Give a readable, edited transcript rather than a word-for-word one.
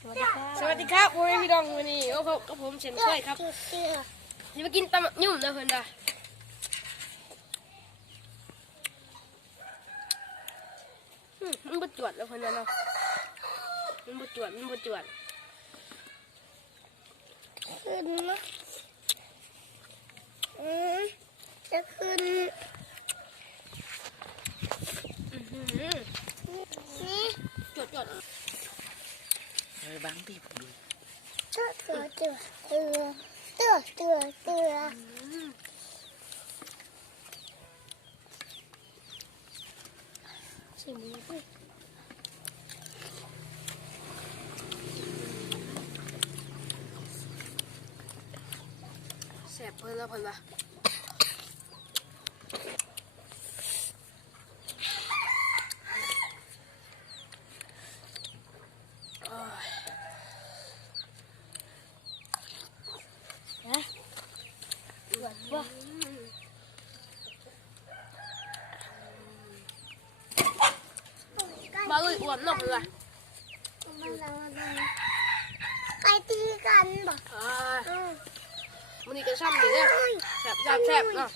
สวัสดีครับพ่อแม่พี่น้องวันนี้ก็พบกับผมเช่นเคยครับจะมากินตำยุ่มนะเพื่อนนะมันบดจวดแล้วเพื่อนนะเนาะมันบดจวดขึ้นนะจะขึ้นนี่จวดบางทีผมดูเตือชิมดิแสบเพื่อนแล้วเพื่อนนะมาเลยอ้วนเนาะเพื่อน ใครตีกันบ่ มันนี่ก็ช่ำดีเลยแสบเนาะ